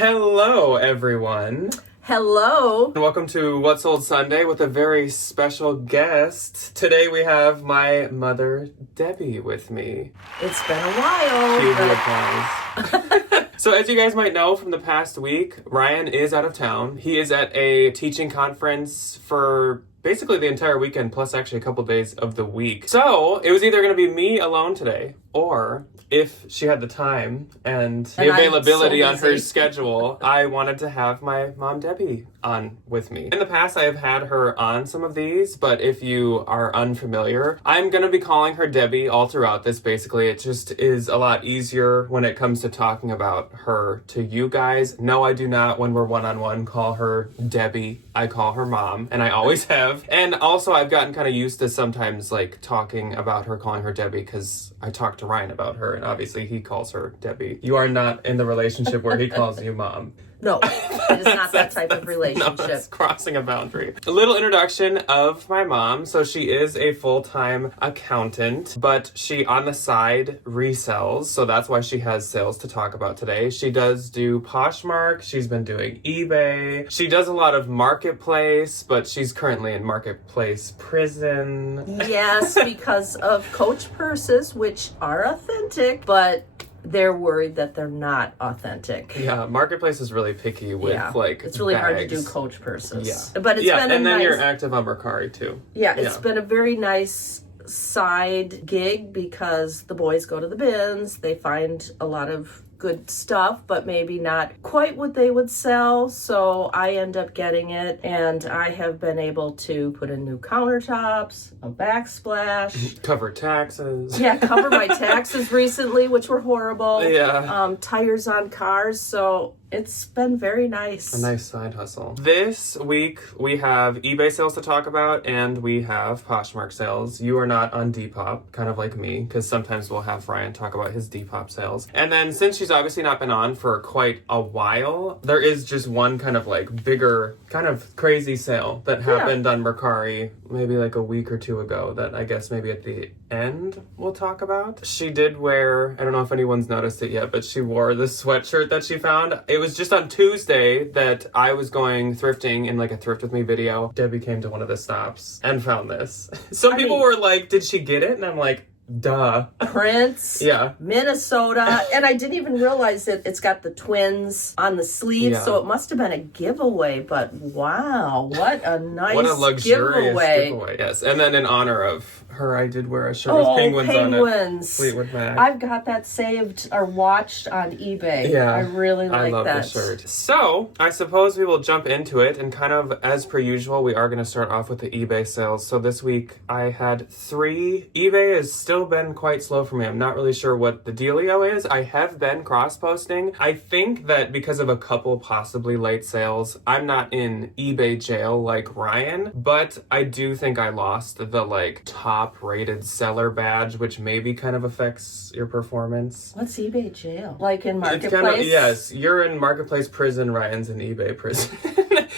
Hello, everyone. Hello. And welcome to What's Old Sunday with a very special guest. Today we have my mother, Debbie, with me. It's been a while. Cue the applause. So as you guys might know from the past week, Ryan is out of town. He is at a teaching conference for basically the entire weekend, plus actually a couple days of the week. So it was either going to be me alone today, or if she had the time and the availability on her schedule, I wanted to have my mom, Debbie, on with me. In the past, I have had her on some of these, but if you are unfamiliar, I'm going to be calling her Debbie all throughout this. Basically, it just is a lot easier when it comes to talking about her to you guys. No, I do not, when we're one-on-one, call her Debbie. I call her mom, and I always have. And also, I've gotten kind of used to sometimes like talking about her, calling her Debbie, because I talked to Ryan about her, and obviously he calls her Debbie. You are not in the relationship where he calls you mom. No, it is not that type of relationship. No, it's crossing a boundary. A little introduction of my mom. So she is a full-time accountant, but she on the side resells. So that's why she has sales to talk about today. She does do Poshmark. She's been doing eBay. She does a lot of marketplace, but she's currently in marketplace prison. Yes, because of Coach purses, which are authentic, but they're worried that they're not authentic. Yeah, marketplace is really picky with it's really bags. hard to do Coach purses. Yeah, but it's been and then nice, you're active on Mercari too. Yeah, it's been a very nice side gig because the boys go to the bins. They find a lot of good stuff, but maybe not quite what they would sell. So I end up getting it, and I have been able to put in new countertops, a backsplash, cover taxes. Yeah, cover my taxes recently, which were horrible. Yeah. Tires on cars. So it's been very nice. A nice side hustle. This week we have eBay sales to talk about, and we have Poshmark sales. You are not on Depop, kind of like me, because sometimes we'll have Ryan talk about his Depop sales. And then since she's obviously not been on for quite a while, there is just one kind of like bigger, kind of crazy sale that happened on Mercari maybe like a week or two ago that I guess maybe at the end we'll talk about. She did wear, I don't know if anyone's noticed it yet, but she wore this sweatshirt that she found. It was just on Tuesday that I was going thrifting in like a Thrift With Me video. Debbie came to one of the stops and found this. Some people were like, did she get it? And I'm like, duh. Prince, Minnesota, and I didn't even realize that it's got the twins on the sleeves, so it must have been a giveaway, but wow, what a nice what a luxurious giveaway. Yes, and then in honor of her, I did wear a shirt with penguins on it. Fleetwood Mac. I've got that saved or watched on eBay. Yeah, I really like that. I love the shirt. So, I suppose we will jump into it, and kind of as per usual, we are going to start off with the eBay sales. So this week, I had 3. eBay has still been quite slow for me. I'm not really sure what the dealio is. I have been cross-posting. I think that because of a couple possibly late sales, I'm not in eBay jail like Ryan, but I do think I lost the like top-rated seller badge, which maybe kind of affects your performance. What's eBay jail? Like in Marketplace? Kind of, yes, you're in Marketplace prison, Ryan's in eBay prison.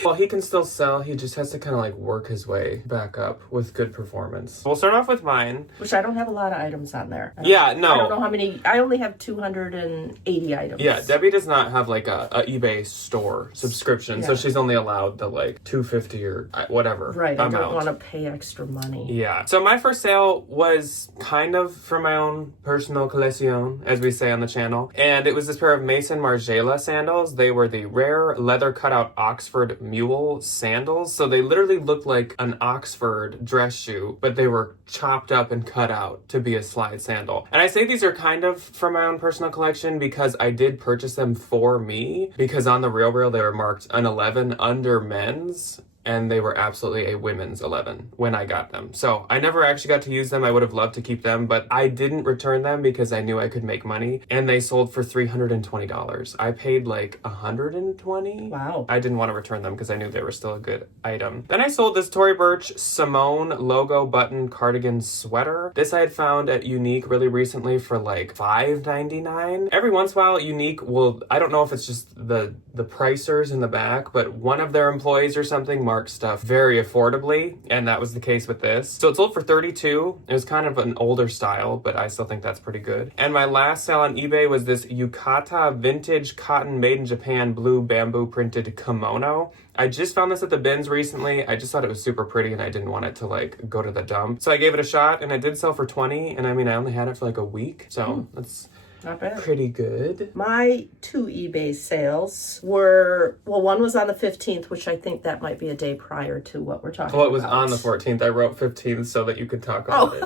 Well, he can still sell. He just has to kind of like work his way back up with good performance. We'll start off with mine. Which I don't have a lot of items on there. Yeah, no. I don't know how many. I only have 280 items. Yeah, Debbie does not have like a eBay store subscription, so she's only allowed the like $250 or whatever Right, amount. I don't want to pay extra money. Yeah. So my first sale was kind of from my own personal collection, as we say on the channel. And it was this pair of Mason Margiela sandals. They were the rare leather cutout Oxford mule sandals. So they literally looked like an Oxford dress shoe, but they were chopped up and cut out to be a slide sandal. And I say these are kind of from my own personal collection because I did purchase them for me, because on the Real they were marked an 11 under men's. and they were absolutely a women's 11 when I got them. So I never actually got to use them. I would have loved to keep them, but I didn't return them because I knew I could make money, and they sold for $320. I paid like $120. Wow. I didn't want to return them because I knew they were still a good item. Then I sold this Tory Burch Simone logo button cardigan sweater. This I had found at Unique really recently for like $5.99. Every once in a while, Unique will, I don't know if it's just the pricers in the back, but one of their employees or something Hallmark stuff very affordably, and that was the case with this. So it sold for $32. It was kind of an older style, but I still think that's pretty good. And my last sale on eBay was this yukata vintage cotton made in Japan blue bamboo printed kimono. I just found this at the bins recently. I just thought it was super pretty and I didn't want it to like go to the dump. So I gave it a shot and it did sell for $20. And I mean, I only had it for like a week. So that's not bad. Pretty good. My 2 eBay sales were, well, one was on the 15th, which I think that might be a day prior to what we're talking about. Well, it was on the 14th. I wrote 15th so that you could talk about it.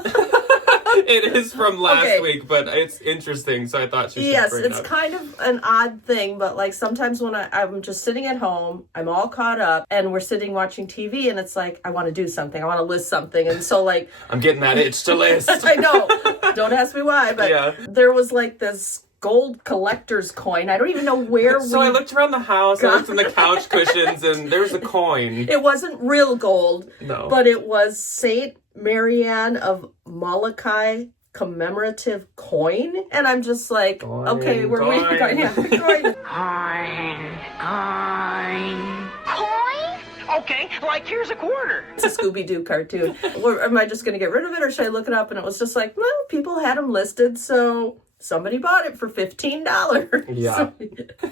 It is from last week, but it's interesting, so I thought she should bring it up. Yes, it's kind of an odd thing, but like sometimes when I'm just sitting at home, I'm all caught up, and we're sitting watching TV, and it's like, I want to do something. I want to list something, and so like... I'm getting that itch to list. I know. Don't ask me why, but there was like this gold collector's coin. I don't even know where So I looked around the house, I looked in the couch cushions, and there's a coin. It wasn't real gold, no, but it was Saint Marianne of Molokai commemorative coin, and I'm just like, okay, we're going. Yeah, coin. Okay, like here's a quarter. It's a Scooby-Doo cartoon. Am I just going to get rid of it, or should I look it up? And it was just like, well, people had them listed, so somebody bought it for $15. Yeah. So,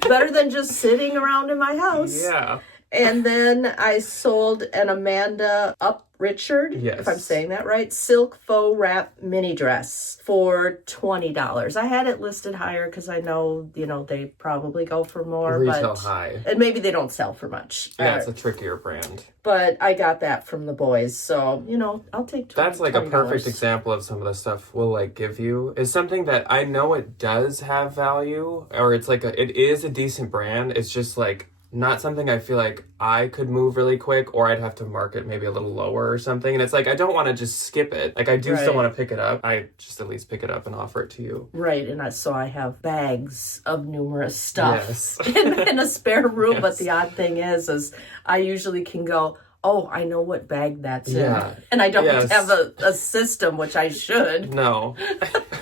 better than just sitting around in my house. Yeah. And then I sold an Amanda Richard, if I'm saying that right, silk faux wrap mini dress for $20. I had it listed higher because I know, they probably go for more. Retail high. And maybe they don't sell for much. Yeah, it's a trickier brand. But I got that from the boys, so, I'll take $20. That's like a perfect example of some of the stuff we'll like give you. Is something that I know it does have value, or it's like it is a decent brand. It's just like not something I feel like I could move really quick, or I'd have to market maybe a little lower or something. And it's like, I don't want to just skip it. Like, I do still want to pick it up. I just at least pick it up and offer it to you. Right. And so I have bags of numerous stuff in a spare room. But the odd thing is I usually can go, oh, I know what bag that's in. And I don't have a system, which I should. No.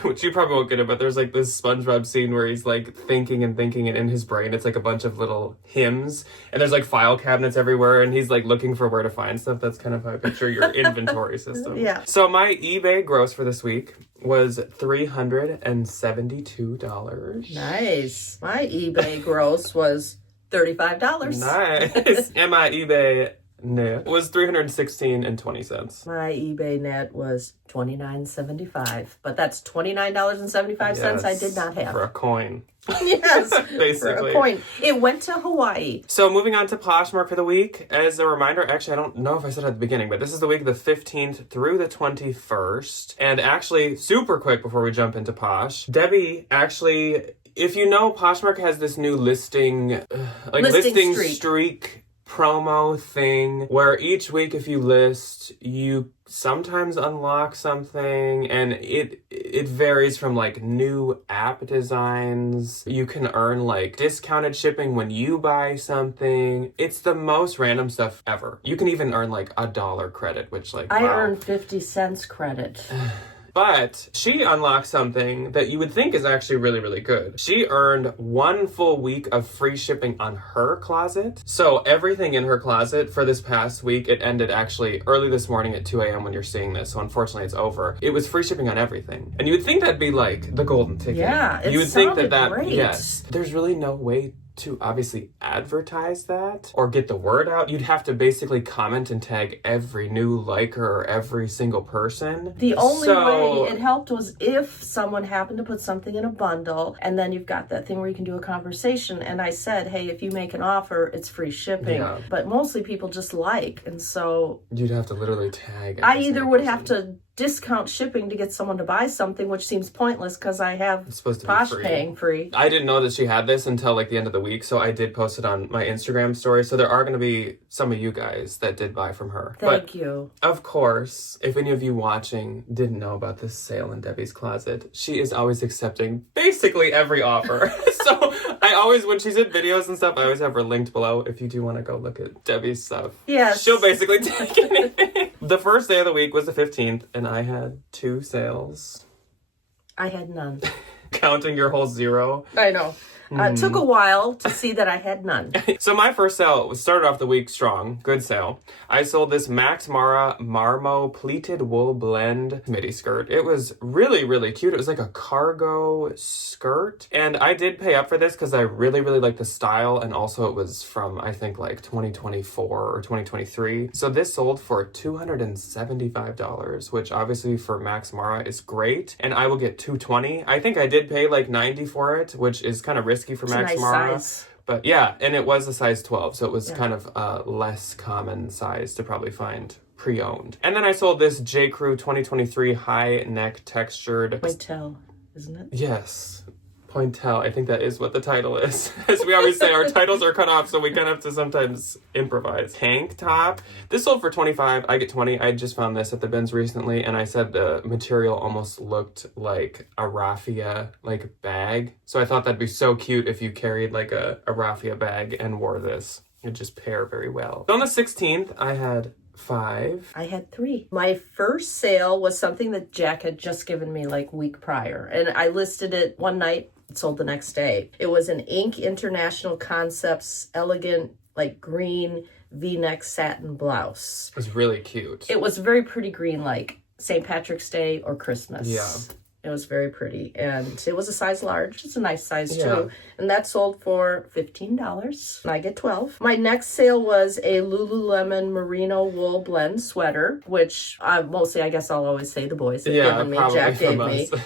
Which you probably won't get it, but there's like this SpongeBob scene where he's like thinking, and in his brain it's like a bunch of little hymns, and there's like file cabinets everywhere, and he's like looking for where to find stuff. That's kind of how I picture your inventory system. Yeah. So my eBay gross for this week was $372. Nice. My eBay gross was $35. Nice. And my eBay net was $316.20. My eBay net was $29.75, but that's $29.75 I did not have for a coin. Yes, basically for a coin. It went to Hawaii. So moving on to Poshmark for the week. As a reminder, actually, I don't know if I said it at the beginning, but this is the week of the 15th through the 21st. And actually, super quick before we jump into Posh, Debbie actually, if you know, Poshmark has this new listing streak promo thing where each week if you list, you sometimes unlock something, and it varies from like new app designs. You can earn like discounted shipping when you buy something. It's the most random stuff ever. You can even earn like $1 credit, which like I earned 50 cents credit. But she unlocked something that you would think is actually really, really good. She earned 1 full week of free shipping on her closet. So everything in her closet for this past week, it ended actually early this morning at 2 a.m. when you're seeing this. So unfortunately it's over. It was free shipping on everything. And you would think that'd be like the golden ticket. Yeah, you would think that great. Yes. There's really no way to obviously advertise that or get the word out. You'd have to basically comment and tag every new liker or every single person. The only way it helped was if someone happened to put something in a bundle, and then you've got that thing where you can do a conversation. And I said, hey, if you make an offer, it's free shipping. Yeah. But mostly people just like, and so you'd have to literally tag. I either would have to discount shipping to get someone to buy something, which seems pointless because I have Posh paying free. I didn't know that she had this until like the end of the week, so I did post it on my Instagram story. So there are going to be some of you guys that did buy from her. Thank you. Of course, if any of you watching didn't know about this sale in Debbie's closet, she is always accepting basically every offer. So I always, when she's in videos and stuff, I always have her linked below if you do want to go look at Debbie's stuff. Yes. She'll basically take anything. The first day of the week was the 15th, and I had 2 sales. I had none. Counting your whole 0. I know. It took a while to see that I had none. So my first sale started off the week strong. Good sale. I sold this Max Mara Marmo pleated wool blend midi skirt. It was really, really cute. It was like a cargo skirt. And I did pay up for this because I really, really like the style. And also it was from, I think, like 2024 or 2023. So this sold for $275, which obviously for Max Mara is great. And I will get $220. I think I did pay like $90 for it, which is kind of risky for Max Nice Mara. size. But yeah, and it was a size 12, so it was kind of a less common size to probably find pre-owned. And then I sold this J. Crew 2023 high neck textured. Pointel, isn't it? Yes, Pointel. I think that is what the title is. As we always say, our titles are cut off, so we kind of have to sometimes improvise. Tank top. This sold for $25. I get $20. I just found this at the bins recently, and I said the material almost looked like a raffia like bag. So I thought that'd be so cute if you carried like a raffia bag and wore this. It'd just pair very well. So on the 16th, I had 5. I had 3. My first sale was something that Jack had just given me like week prior, and I listed it one night. It sold the next day. It was an Inc. International Concepts elegant like green V-neck satin blouse. It was really cute. It was very pretty green, like St. Patrick's Day or Christmas. Yeah. It was very pretty, and it was a size large. It's a nice size Yeah. too, and that sold for $15, and I get 12. My next sale was a Lululemon merino wool blend sweater, which mostly, I guess I'll always say the boys have given me, probably Jack gave from me. us.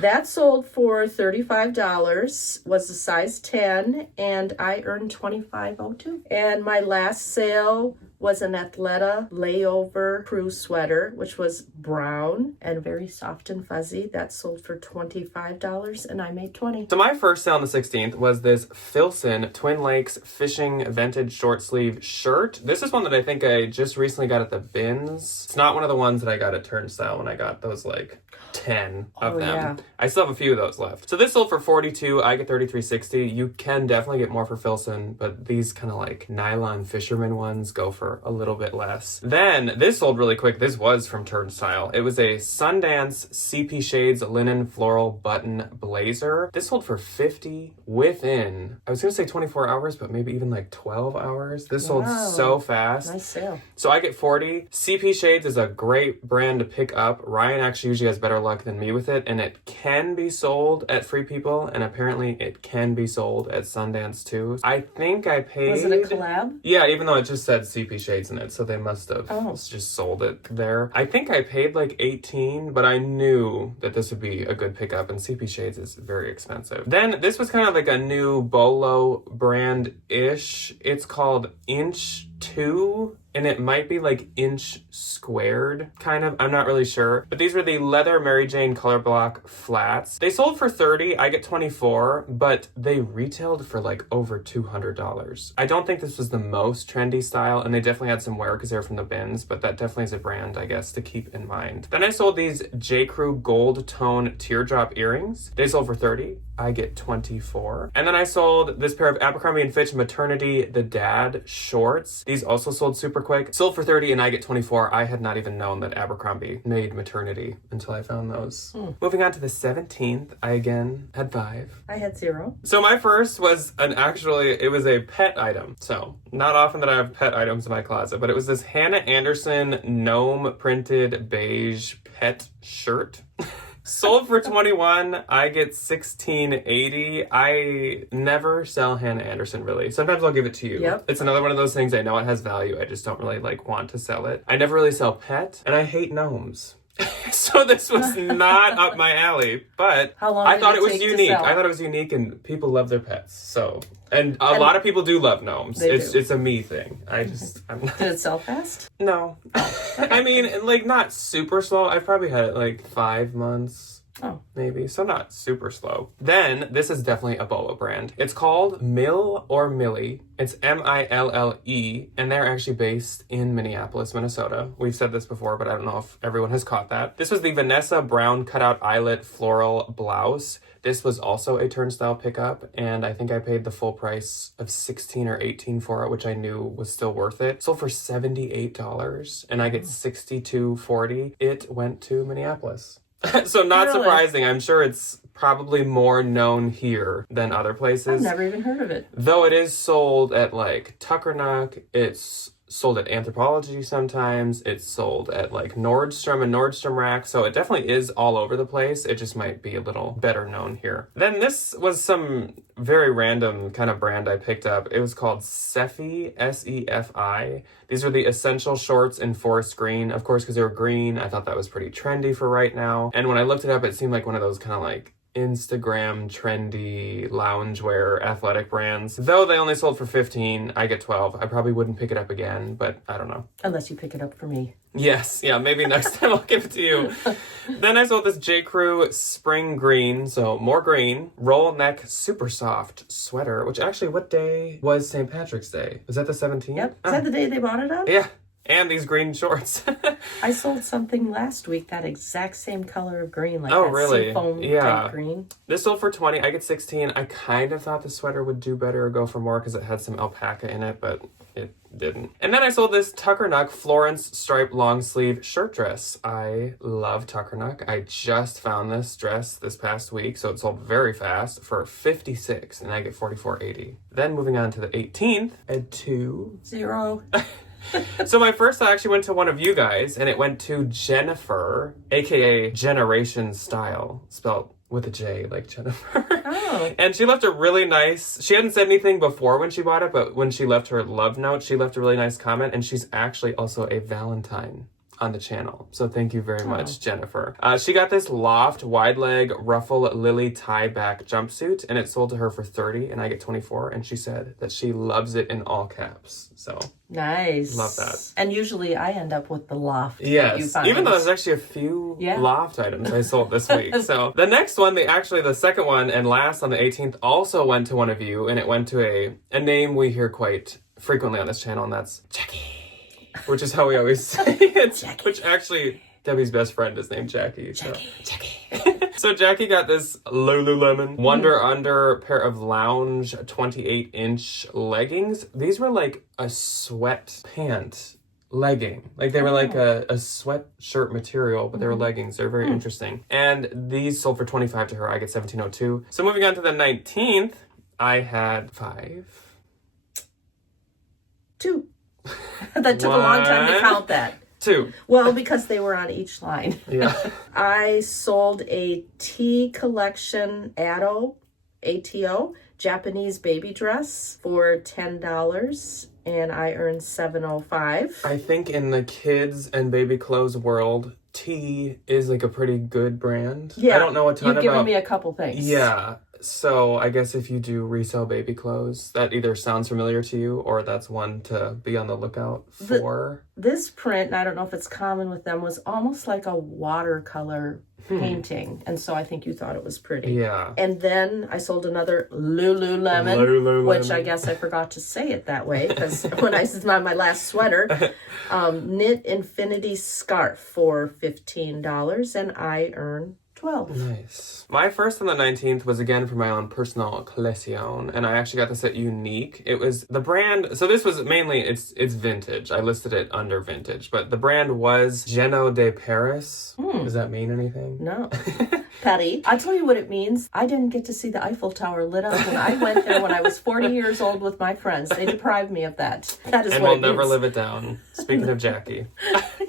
That sold for $35, was a size 10, and I earned $25.02. And my last sale was an Athleta layover crew sweater, which was brown and very soft and fuzzy. That sold for $25, and I made $20. So my first sale on the 16th was this Filson Twin Lakes fishing vintage short sleeve shirt. This is one that I think I just recently got at the bins. It's not one of the ones that I got at Turnstile when I got those like 10 of them. Yeah. I still have a few of those left. So this sold for $42. I get $33.60. You can definitely get more for Filson, but these kind of like nylon fisherman ones go for a little bit less. Then this sold really quick. This was from Turnstile. It was a Sundance CP Shades linen floral button blazer. This sold for $50 within, I was gonna say 24 hours, but maybe even like 12 hours. This sold so fast. Nice sale. So I get $40. CP Shades is a great brand to pick up. Ryan actually usually has better luck than me with it, and it can be sold at Free People, and apparently it can be sold at Sundance too. I think I paid... Was it a collab? Yeah, even though it just said CP Shades in it, so they must have just sold it there. I think I paid like $18, but I knew that this would be a good pickup, and CP Shades is very expensive. Then this was kind of like a new Bolo brand-ish. It's called Inch 2, and it might be like inch squared, kind of. I'm not really sure. But these were the leather Mary Jane color block flats. They sold for $30. I get $24, but they retailed for like over $200. I don't think this was the most trendy style, and they definitely had some wear because they're from the bins, but that definitely is a brand, I guess, to keep in mind. Then I sold these J. Crew gold tone teardrop earrings. They sold for $30. I get $24. And then I sold this pair of Abercrombie & Fitch Maternity The Dad shorts. These also sold super quick. Sold for $30 and I get $24. I had not even known that Abercrombie made maternity until I found those. Moving on to the 17th, I again had 5. I had 0. So my first was it was a pet item. So not often that I have pet items in my closet, but it was this Hannah Anderson gnome printed beige pet shirt. Sold for $21. I get $16.80. I never sell Hannah Anderson, really. Sometimes I'll give it to you. Yep. It's another one of those things I know it has value. I just don't really want to sell it. I never really sell pet, and I hate gnomes. So this was not up my alley, but How long I did thought it it was take to unique. sell? I thought it was unique, and people love their pets. So, and a lot of people do love gnomes. They do. It's a me thing. I'm not. Did it sell fast? No. I mean, not super slow. I've probably had it 5 months. Oh. Maybe. So not super slow. Then, this is definitely a Bolo brand. It's called Mill or Millie. It's Mille, and they're actually based in Minneapolis, Minnesota. We've said this before, but I don't know if everyone has caught that. This was the Vanessa Brown cutout eyelet floral blouse. This was also a Turnstile pickup, and I think I paid the full price of $16 or $18 for it, which I knew was still worth it. Sold for $78, and I get $62.40. It went to Minneapolis. So not Really? surprising. I'm sure it's probably more known here than other places. I've never even heard of it. Though it is sold at like Tuckernuck, it's sold at Anthropology sometimes, it's sold at like Nordstrom and Nordstrom Rack, so it definitely is all over the place. It just might be a little better known here. Then this was some very random kind of brand I picked up. It was called Sefi, S-E-F-I. These are the essential shorts in forest green. Of course, because they were green, I thought that was pretty trendy for right now. And when I looked it up, it seemed like one of those kind of like Instagram trendy loungewear athletic brands. Though they only sold for 15, I get 12. I probably wouldn't pick it up again, but I don't know. Unless you pick it up for me. Yes, yeah, maybe next time I'll give it to you. Then I sold this J. Crew spring green, so more green, roll neck super soft sweater, which actually, what day was St. Patrick's Day? Was that the 17th? Yep. Is that the day they bought it on? Yeah. And these green shorts. I sold something last week, that exact same color of green, like oh, that really? seafoam Yeah. type green. This sold for 20. I get 16. I kind of thought the sweater would do better or go for more because it had some alpaca in it, but it didn't. And then I sold this Tuckernuck Florence striped long sleeve shirt dress. I love Tuckernuck. I just found this dress this past week, so it sold very fast for 56, and I get 44.80. Then moving on to the 18th, I had 2. 0. So my first I actually went to one of you guys, and it went to Jennifer, aka Generation Style, spelled with a J, like Jennifer. Oh. And she left a really nice, she hadn't said anything before when she bought it, but when she left her love note, she left a really nice comment, and she's actually also a Valentine on the channel. So thank you very much, Jennifer. She got this loft wide leg ruffle lily tie back jumpsuit, and it sold to her for 30, and I get 24, and she said that she loves it in all caps. So Nice. love that. And usually I end up with the loft. that you Yes, find. even though there's actually a few loft items I sold this week. So the next one, the second one and last on the 18th also went to one of you, and it went to a name we hear quite frequently on this channel, and that's Jackie. Which is how we always say it. Jackie. Which actually, Debbie's best friend is named Jackie. Jackie. So Jackie got this Lululemon Wonder Under pair of lounge 28-inch leggings. These were like a sweat pant legging. Like they were like a sweatshirt material, but they were leggings. They're very interesting. And these sold for 25 to her. I get 17.02. So moving on to the 19th, I had 5. 2. That took a long time to count that. 2. Well, because they were on each line. Yeah. I sold a T collection ATO, Japanese baby dress for $10, and I earned $7.05. I think in the kids and baby clothes world, T is like a pretty good brand. Yeah, I don't know a ton you've given about... me a couple things. Yeah. So I guess if you do resell baby clothes, that either sounds familiar to you or that's one to be on the lookout for. This print, and I don't know if it's common with them, was almost like a watercolor painting. And so I think you thought it was pretty. Yeah. And then I sold another Lululemon, which I guess I forgot to say it that way because when I said my last sweater, knit infinity scarf for $15, and I earned 12. Nice. My first on the 19th was again for my own personal collection, and I actually got this at Unique. It was the brand, so this was mainly, it's vintage. I listed it under vintage, but the brand was Geno de Paris. Does that mean anything? No. Patty, I'll tell you what it means. I didn't get to see the Eiffel Tower lit up when I went there when I was 40 years old with my friends. They deprived me of that. That is and what we'll it never means. live it down. Speaking of Jackie.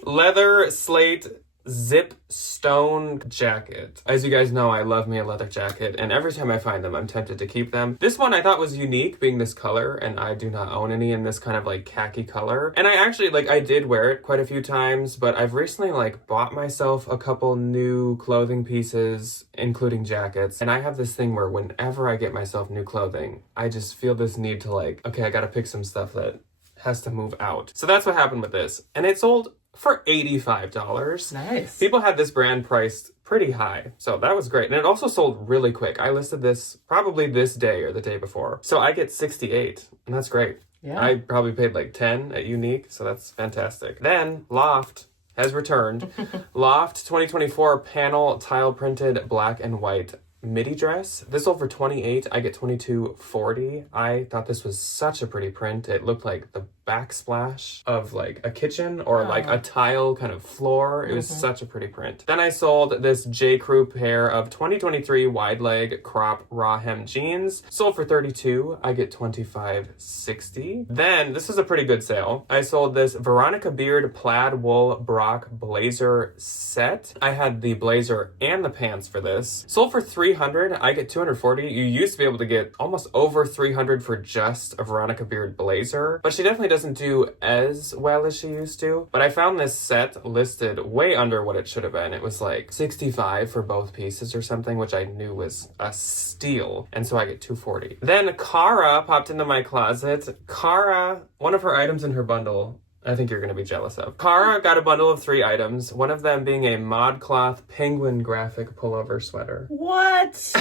Leather slate zip stone jacket. As you guys know, I love me a leather jacket, and every time I find them, I'm tempted to keep them. This one I thought was unique, being this color, and I do not own any in this kind of like khaki color. And I actually, I did wear it quite a few times, but I've recently bought myself a couple new clothing pieces, including jackets. And I have this thing where whenever I get myself new clothing, I just feel this need to okay, I gotta pick some stuff that has to move out. So that's what happened with this. And it sold for $85. Nice. People had this brand priced pretty high. So that was great. And it also sold really quick. I listed this probably this day or the day before. So I get 68, and that's great. Yeah. I probably paid 10 at Unique, so that's fantastic. Then Loft has returned. Loft 2024 panel tile printed black and white midi dress. This sold for 28. I get 22.40. I thought this was such a pretty print. It looked like the backsplash of like a kitchen or like a tile kind of floor. It was such a pretty print. Then I sold this J. Crew pair of 2023 wide leg crop raw hem jeans. Sold for $32. I get $25.60. Then this was a pretty good sale. I sold this Veronica Beard plaid wool Brock blazer set. I had the blazer and the pants for this. Sold for $300. I get $240. You used to be able to get almost over $300 for just a Veronica Beard blazer, but she definitely doesn't do as well as she used to. But I found this set listed way under what it should have been. It was like $65 for both pieces or something, which I knew was a steal, and so I get $240. Then Cara popped into my closet. Cara, one of her items in her bundle, I think you're going to be jealous of. Cara got a bundle of 3 items, one of them being a ModCloth penguin graphic pullover sweater. What?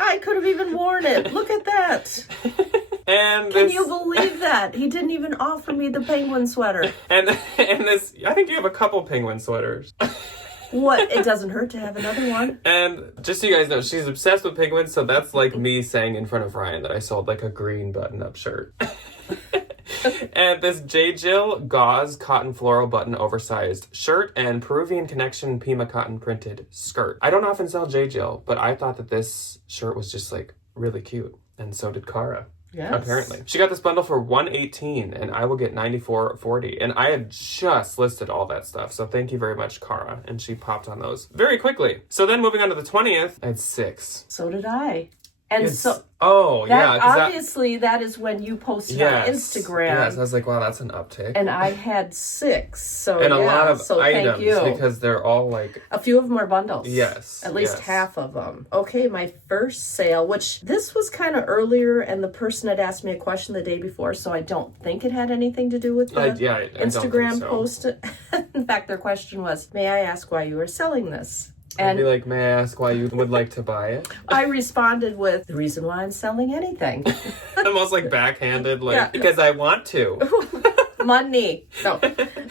I could have even worn it. Look at that. And Can you believe that? He didn't even offer me the penguin sweater. And this, I think you have a couple penguin sweaters. What? It doesn't hurt to have another one. And just so you guys know, she's obsessed with penguins, so that's like me saying in front of Ryan that I sold like a green button-up shirt. And this J. Jill gauze cotton floral button oversized shirt and Peruvian Connection Pima cotton printed skirt. I don't often sell J. Jill, but I thought that this shirt was just like really cute, and so did Cara. Yes. Apparently. She got this bundle for $118 and I will get $94.40. And I had just listed all that stuff. So thank you very much, Cara. And she popped on those very quickly. So then moving on to the 20th, I had 6. So did I. And so yeah, obviously that is when you posted on Instagram. Yes, I was like, wow, that's an uptick. And I had 6. So and a lot of items thank you. because they're all like a few of them are bundles. Yes. At least half of them. Okay, my first sale, which this was kind of earlier, and the person had asked me a question the day before, so I don't think it had anything to do with the Instagram post. In fact, their question was, may I ask why you are selling this? And be like, may I ask why you would like to buy it? I responded with, the reason why I'm selling anything. Almost like backhanded, like, because I want to. Money. No.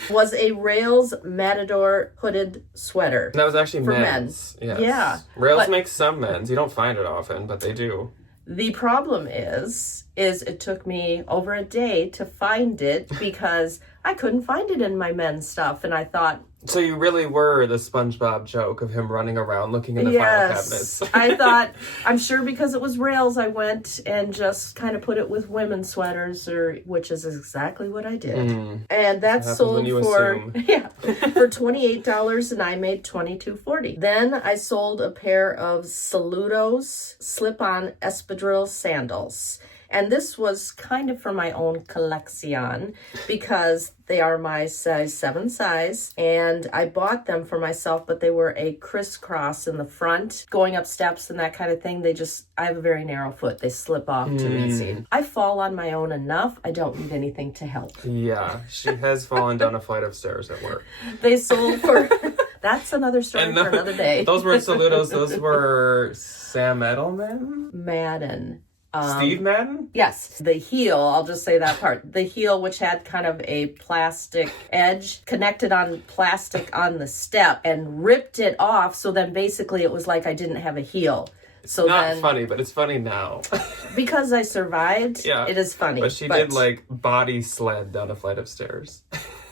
Was a Rails Matador hooded sweater. And that was actually for men's. Yes. Yeah. Rails makes some men's. You don't find it often, but they do. The problem is it took me over a day to find it because I couldn't find it in my men's stuff. And I thought... So you really were the SpongeBob joke of him running around looking in the file cabinets. I thought, I'm sure because it was Rails, I went and just kind of put it with women's sweaters, which is exactly what I did. And that sold for $28 and I made $22.40. Then I sold a pair of Saludos slip-on espadrille sandals. And this was kind of for my own collection because they are my size 7 size. And I bought them for myself, but they were a crisscross in the front, going up steps and that kind of thing. I have a very narrow foot. They slip off too easy. I fall on my own enough. I don't need anything to help. Yeah, she has fallen down a flight of stairs at work. They sold for... That's another story for another day. Those weren't Saludos. Those were Sam Edelman? Madden. Steve Madden? Yes. The heel, I'll just say that part. The heel, which had kind of a plastic edge, connected on plastic on the step and ripped it off. So then basically it was like I didn't have a heel. So not funny, but it's funny now. Because I survived, it is funny. But she did like body sled down a flight of stairs.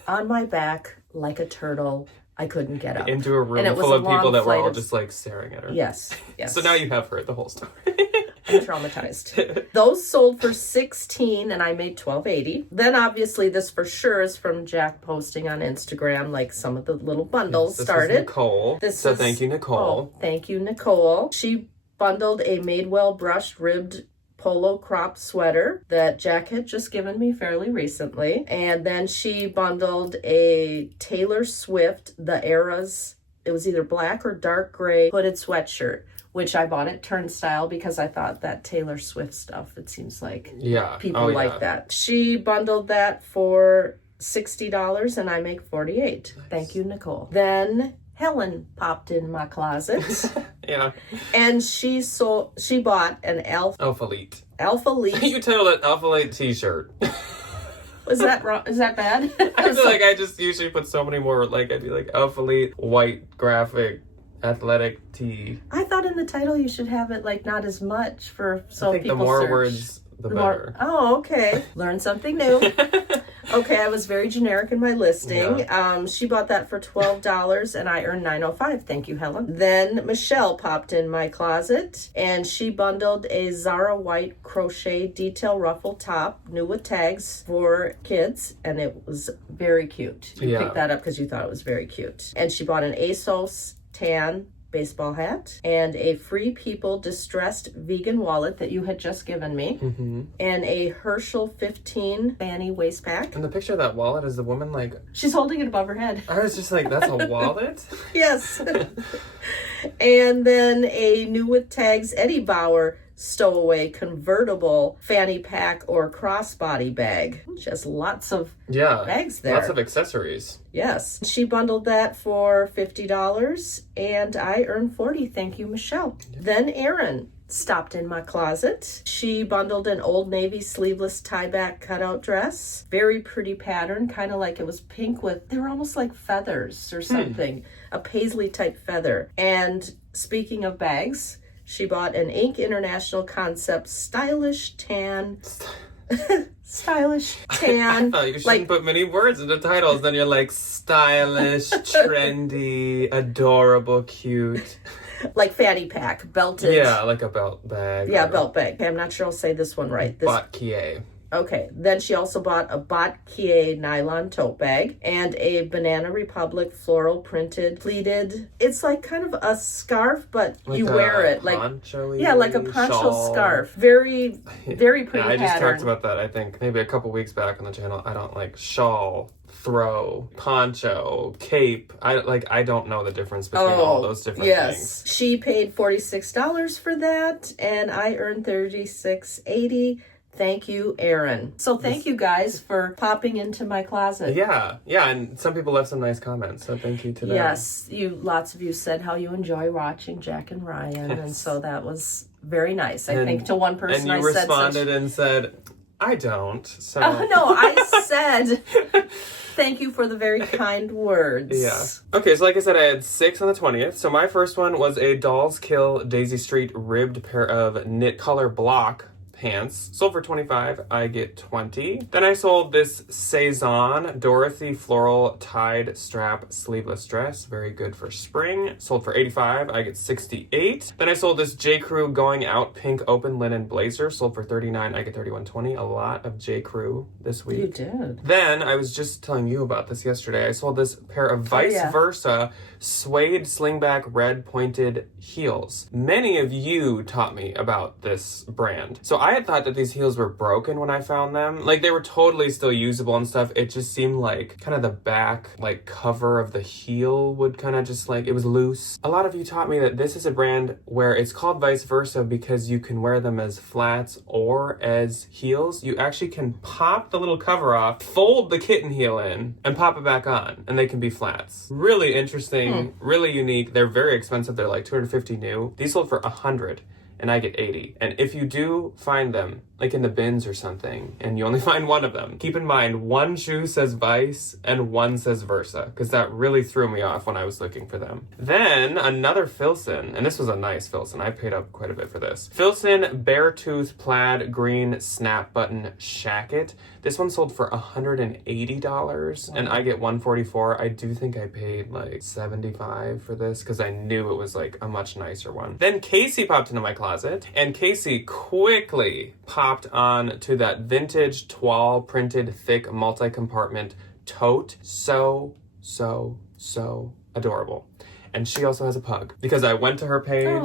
On my back, like a turtle. I couldn't get up. Into a room full of people that were all just like staring at her. Yes. So now you have heard the whole story. I'm traumatized. Those sold for $16 and I made $12.80. Then obviously this for sure is from Jack posting on Instagram, like some of the little bundles started. Nicole. Thank you, Nicole. Oh, thank you, Nicole. She bundled a Madewell brushed ribbed polo crop sweater that Jack had just given me fairly recently. And then she bundled a Taylor Swift, The Eras, it was either black or dark gray hooded sweatshirt, which I bought at Turnstile because I thought that Taylor Swift stuff, it seems like people like that. She bundled that for $60 and I make $48. Nice. Thank you, Nicole. Then Helen popped in my closet. And she bought an Alphalete. You titled it Alphalete t-shirt. Was that wrong? Is that bad? I feel like I just usually put so many more, like I'd be like Alphalete, white, graphic, athletic tee. I thought in the title you should have it like not as much so people the more search. words, the better. Oh, okay. Learn something new. Okay, I was very generic in my listing. Yeah. She bought that for $12 and I earned $9.05. Thank you, Helen. Then Michelle popped in my closet and she bundled a Zara white crochet detail ruffle top, new with tags for kids, and it was very cute. You picked that up because you thought it was very cute. And she bought an ASOS tan baseball hat and a Free People distressed vegan wallet that you had just given me, and a Herschel 15 fanny waist pack. And the picture of that wallet is the woman like... She's holding it above her head. I was just like, that's a wallet? Yes. And then a new with tags Eddie Bauer stowaway convertible fanny pack or crossbody bag. She has lots of bags there. Lots of accessories. Yes. She bundled that for $50 and I earned $40. Thank you, Michelle. Then Erin stopped in my closet. She bundled an Old Navy sleeveless tie-back cutout dress. Very pretty pattern, kind of like it was pink with, they were almost like feathers or something. A paisley type feather. And speaking of bags, she bought an Inc. International Concept stylish tan. Stylish tan. I thought you shouldn't put many words into titles. Then you're like stylish, trendy, adorable, cute. Like fanny pack, belted. Yeah, like a belt bag. Yeah, belt bag. Okay, I'm not sure I'll say this one right. Botquier. Okay, then she also bought a Botquier nylon tote bag and a Banana Republic floral printed pleated. It's like kind of a scarf, but like you wear it like like a poncho scarf. Very, very pretty I just pattern. talked about that. I think maybe a couple weeks back on the channel. I don't like shawl, throw, poncho, cape. I don't know the difference between all those different things. She paid $46 for that, and I earned $36.80. Thank you, Erin. So thank you guys for popping into my closet. Yeah, and some people left some nice comments, so thank you to them. Yes, lots of you said how you enjoy watching Jack and Ryan, and so that was very nice. I think to one person and you responded and said, I don't. So no, I said thank you for the very kind words. Yeah. Okay, so like I said, I had 6 on the 20th. So my first one was a Dolls Kill Daisy Street ribbed pair of knit color block pants. Sold for $25, I get $20. Then I sold this Saison Dorothy floral tied strap sleeveless dress. Very good for spring. Sold for $85, I get $68. Then I sold this J. Crew Going Out pink open linen blazer. Sold for $39, I get $31.20. A lot of J. Crew this week. You did. Then, I was just telling you about this yesterday. I sold this pair of Vice Versa suede slingback red pointed heels. Many of you taught me about this brand. So I had thought that these heels were broken when I found them. Like, they were totally still usable and stuff. It just seemed like kind of the back, like, cover of the heel would kind of just like, it was loose. A lot of you taught me that this is a brand where it's called Vice Versa because you can wear them as flats or as heels. You actually can pop the little cover off, fold the kitten heel in, and pop it back on, and they can be flats. Really interesting, really unique. They're very expensive. They're like $250 new. These sold for $100. And I get 80. And if you do find them, like in the bins or something, and you only find one of them, keep in mind one shoe says Vice and one says Versa, because that really threw me off when I was looking for them. Then another Filson, and this was a nice Filson. I paid up quite a bit for this. Filson Beartooth Plaid Green Snap Button Shacket. This one sold for $180, and I get $144. I do think I paid like $75 for this, because I knew it was like a much nicer one. Then Casey popped into my closet, and Casey quickly popped on to that vintage toile printed thick multi-compartment tote. So adorable. And she also has a pug, because I went to her page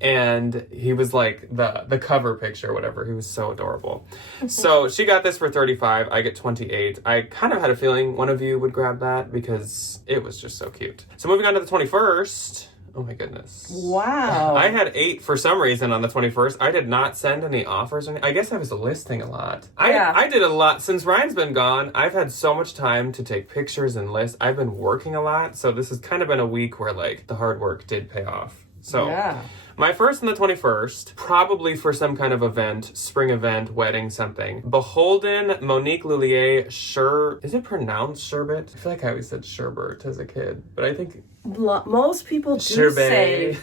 and he was like the cover picture or whatever. He was so adorable. So she got this for $35. I get $28. I kind of had a feeling one of you would grab that because it was just so cute. So moving on to the 21st. Oh my goodness. Wow. I had 8 for some reason on the 21st. I did not send any offers. I guess I was listing a lot. I did a lot. Since Ryan's been gone, I've had so much time to take pictures and list. I've been working a lot. So this has kind of been a week where like the hard work did pay off. So my first on the 21st, probably for some kind of event, spring event, wedding, something. Beholden Monique Lullier is it pronounced sherbet? I feel like I always said sherbet as a kid, but I think most people do say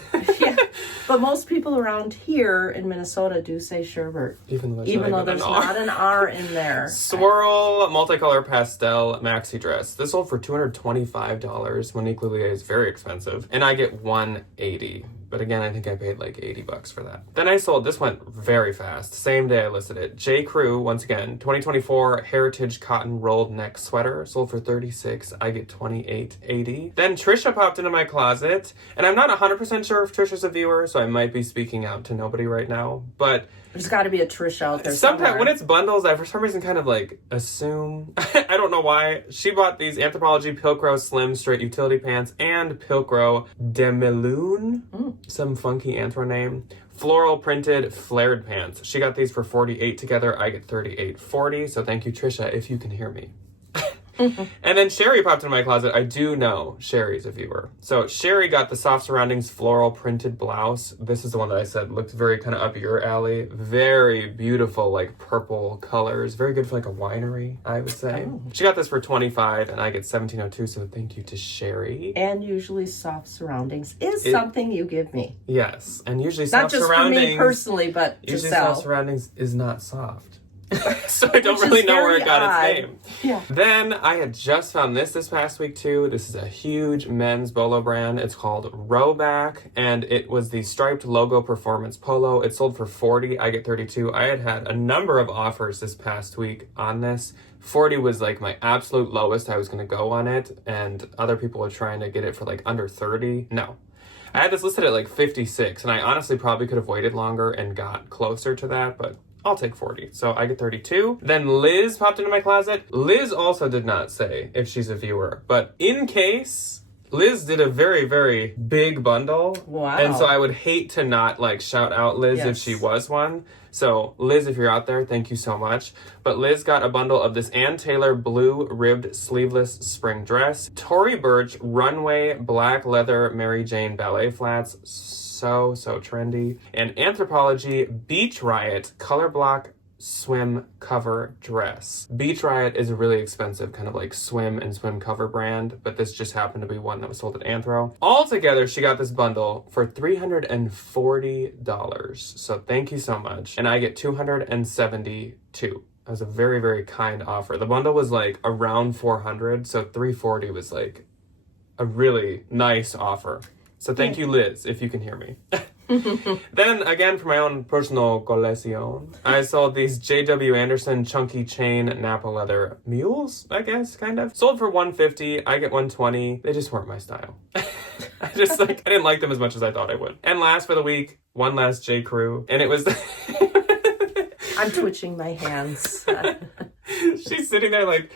But most people around here in Minnesota do say sherbet. Even though There's not an R in there. Swirl multicolor pastel maxi dress. This sold for $225. Monique Lullier is very expensive. And I get $180. But again, I think I paid like $80 for that. Then I sold, this went very fast. Same day I listed it. J. Crew, once again, 2024 Heritage Cotton Rolled Neck Sweater. Sold for $36. I get $28.80. Then Trisha popped into my closet. And I'm not 100% sure if Trisha's a viewer, so I might be speaking out to nobody right now. But there's got to be a Trisha out there sometimes somewhere. when it's bundles, I for some reason kind of like assume. I don't know why. She bought these Anthropologie Pilcrow Slim Straight Utility Pants and Pilcrow Demiloon. Some funky anthro name. Floral printed flared pants. She got these for $48 together. I get $38.40. So thank you, Trisha, if you can hear me. And then Sherry popped into my closet. I do know Sherry's a viewer. So Sherry got the Soft Surroundings floral printed blouse. This is the one that I said looked very kind of up your alley. Very beautiful, like purple colors. Very good for like a winery, I would say. Oh. She got this for $25 and I get $17.02. So thank you to Sherry. And usually Soft Surroundings is something you give me. Yes. And usually Soft Surroundings. Not just for me personally, but to usually sell. Soft Surroundings is not soft. So I don't really know where it got its name. Yeah. Then I had just found this past week too. This is a huge men's bolo brand. It's called Rowback, and it was the striped logo performance polo. It sold for $40. I get $32. I had a number of offers this past week on this. $40 was like my absolute lowest I was going to go on it, and other people were trying to get it for like under $30. No. I had this listed at like $56, and I honestly probably could have waited longer and got closer to that, but I'll take $40. So I get $32. Then Liz popped into my closet. Liz also did not say if she's a viewer, but in case, Liz did a very, very big bundle. Wow. And so I would hate to not like shout out Liz if she was one. So Liz, if you're out there, thank you so much. But Liz got a bundle of this Ann Taylor blue ribbed sleeveless spring dress, Tory Burch runway black leather Mary Jane ballet flats, so trendy, and Anthropologie Beach Riot color block swim cover dress. Beach Riot is a really expensive kind of like swim and swim cover brand, but this just happened to be one that was sold at Anthro. Altogether, she got this bundle for $340. So thank you so much. And I get $272. That was a very, very kind offer. The bundle was like around $400, so $340 was like a really nice offer. So thank you, Liz, if you can hear me. Then, again, for my own personal colección, I sold these J.W. Anderson chunky chain Napa leather mules, I guess, kind of. Sold for $150. I get $120. They just weren't my style. I didn't like them as much as I thought I would. And last for the week, one last J. Crew, and it was... I'm twitching my hands. She's sitting there like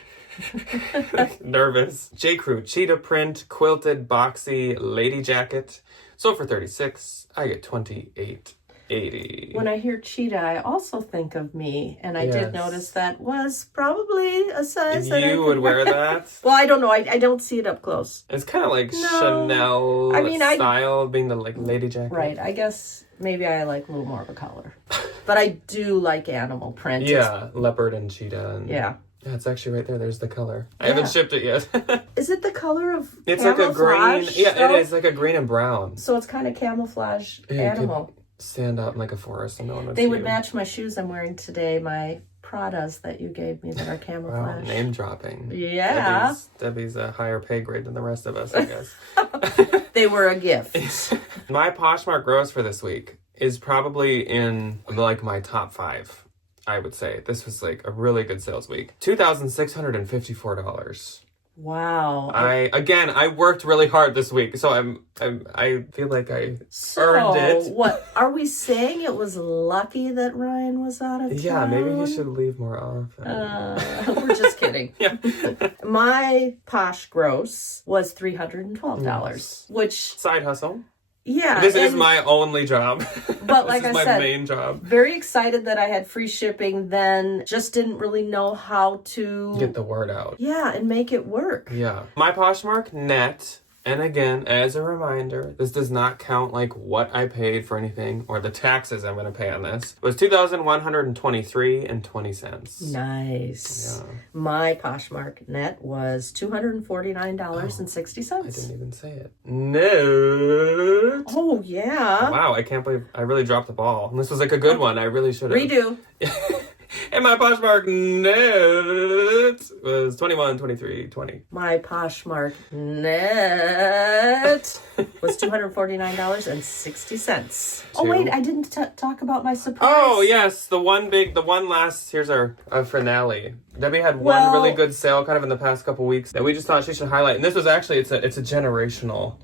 nervous. J. Crew cheetah print quilted boxy lady jacket. Sold for $36. I get $28.80. When I hear cheetah, I also think of me, and I did notice that was probably a size that you would wear that. Well, I don't know. I don't see it up close. It's kind of like Chanel style, being the like lady jacket. Right. I guess maybe I like a little more of a color, but I do like animal print. Yeah, leopard and cheetah. And yeah. Yeah, it's actually right there. There's the color. I haven't shipped it yet. Is it the color of it's camouflage? Like a green. Yeah, though? it is like a green and brown. So it's kind of camouflage animal. Stand out in like a forest and no one would see They would you. match my shoes I'm wearing today, my Pradas that you gave me that are camouflage. Wow, name dropping. Yeah. Debbie's a higher pay grade than the rest of us, I guess. They were a gift. My Poshmark gross for this week is probably in like my top 5. I would say this was like a really good sales week. $2,654. Wow. I worked really hard this week, so I feel like I earned it. What are we saying? It was lucky that Ryan was out of town. Yeah, maybe he should leave more often. We're just kidding. Yeah. My Posh gross was $312, which side hustle. Yeah. This is my only job. But like this is I said, my main job. Very excited that I had free shipping, then just didn't really know how to get the word out. Yeah, and make it work. Yeah. My Poshmark net And again, as a reminder, this does not count like what I paid for anything or the taxes I'm going to pay on this. It was $2,123.20. Nice. Yeah. My Poshmark net was $249.60. I didn't even say it. No. Oh, yeah. Wow, I can't believe I really dropped the ball. And this was like a good one. I really should have. Redo. And my Poshmark net was $21.23.20. My Poshmark net was $249.60. Oh, wait, I didn't talk about my surprise. Oh, yes, the one last, here's our finale. Debbie had one really good sale kind of in the past couple weeks that we just thought she should highlight. And this was actually, it's a generational,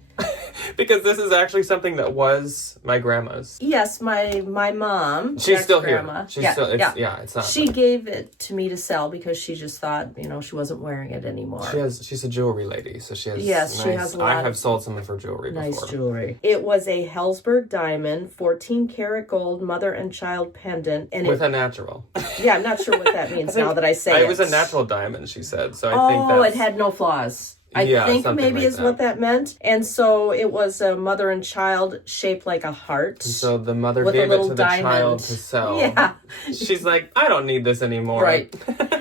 because this is actually something that was my grandma's. Yes, my mom. She's still grandma. here. She's still, it's not. She gave it to me to sell because she just thought, she wasn't wearing it anymore. She's a jewelry lady, so she has she has a lot I have sold some of her jewelry nice before. Jewelry. It was a Hellsberg diamond, 14 karat gold mother and child pendant. And with a natural. Yeah, I'm not sure what that means now that I say it. It was a natural diamond, she said, so I think that's... it had no flaws. I think maybe like is that. what that meant. And so it was a mother and child shaped like a heart. And so the mother gave it to the child to sell. Yeah. She's like, I don't need this anymore. Right.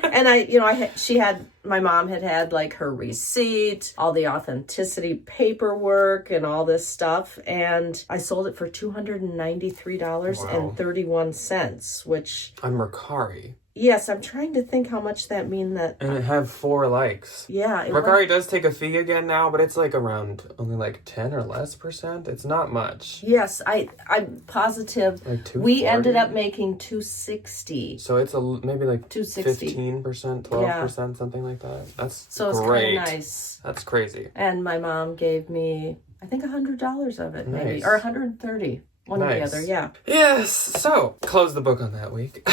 And my mom had like her receipt, all the authenticity paperwork and all this stuff. And I sold it for $293.31, which... On Mercari. Yes, I'm trying to think how much that mean that... And it had 4 likes. Yeah. Mercari does take a fee again now, but it's like around only like 10 or less %. It's not much. Yes, I'm positive. Like 240? We ended up making $260. So it's maybe like 260. 15%, 12%, something like that. That's so it's great. Kind of nice. That's crazy. And my mom gave me, I think, $100 of it, maybe, or $130. One or the other, yeah. Yes. So, close the book on that week.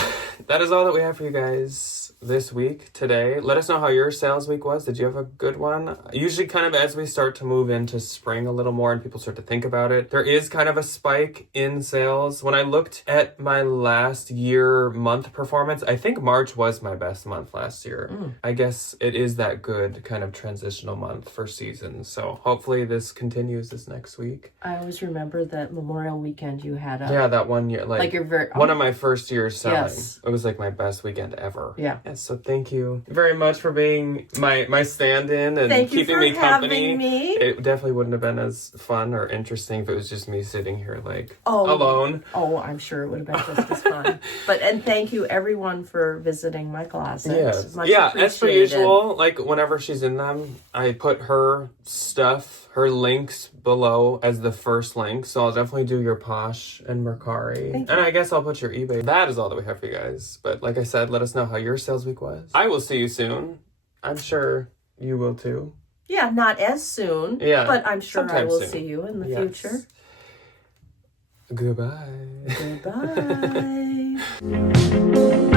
That is all that we have for you guys this week, today. Let us know how your sales week was. Did you have a good one? Usually kind of as we start to move into spring a little more and people start to think about it, there is kind of a spike in sales. When I looked at my last year month performance, I think March was my best month last year. I guess it is that good kind of transitional month for seasons. So hopefully this continues this next week. I always remember that Memorial Weekend you had that one year, like your one of my first years selling. Yes. It was like my best weekend ever. Yeah. Yes, so thank you very much for being my stand-in and keeping me company. Me. It definitely wouldn't have been as fun or interesting if it was just me sitting here alone. Oh, I'm sure it would have been just as fun. And thank you everyone for visiting my closet. Yes. Much as per usual, like whenever she's in them, I put her stuff, her links below as the first link. So I'll definitely do your Posh and Mercari. And I guess I'll put your eBay. That is all that we have for you guys. But like I said, let us know how your sales week was. I will see you soon. I'm sure you will too. Yeah, not as soon. Yeah. But I'm sure I will see you in the future. Goodbye. Goodbye.